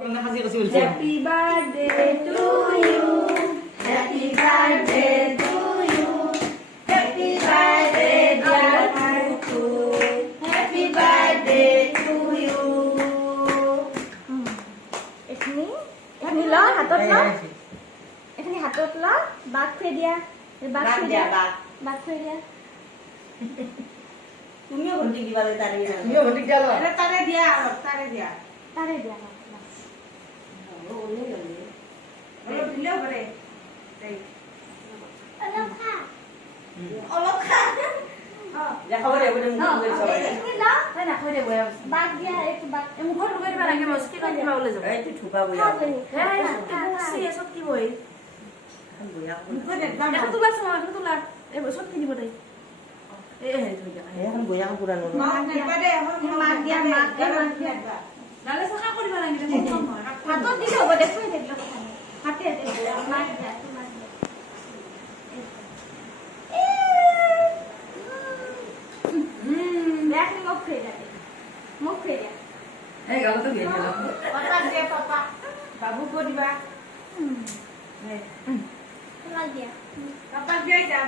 Happy birthday to you. Happy birthday to you. Happy birthday dear Tutu. Happy birthday to you. এখানে ল হাতত ল এখানে হাতত ল বাক থৈ দিয়া বাক থৈ দিয়া বাক থৈ দিয়া তুমিও ঘন্টি দিবা তারে তুমিও ঘন্টি দিয়া ল আরে তারে দিয়া তাৰে দিয়া ও ওলে ওলে ওলে দিলেও পারে তাই অলখা দেখাব রে বলে মুখ করে সবাই এখানে ল তাই না থৈ দে বয়া বাক দিয়া একটু বাক মুখত ঢুকাই দিবা লাগে মস্কি কাই দিবা ওলে যাব এই তুই ঠুকা বইয়া সি এসব কি বই বইয়া মুখে একদম এখন তোলা সময় এখন তোলা এই বছর কিনিব তাই এই হে তুই যা এখন বইয়া পুরানো মাক দিয়া ডালে সখা কৰিবা লাগে কম হয় হাতত দিলে হ'ব দে থৈ দে হাতে মাক দিয়া তোমাক দেখ মুখ থৈ দিয়া মুখ থৈ দিয়া এই গাল তো গেল পাপা দে পাপা বাবু কো দিবা তোমাক দিয়া পাপা দিয়ে যা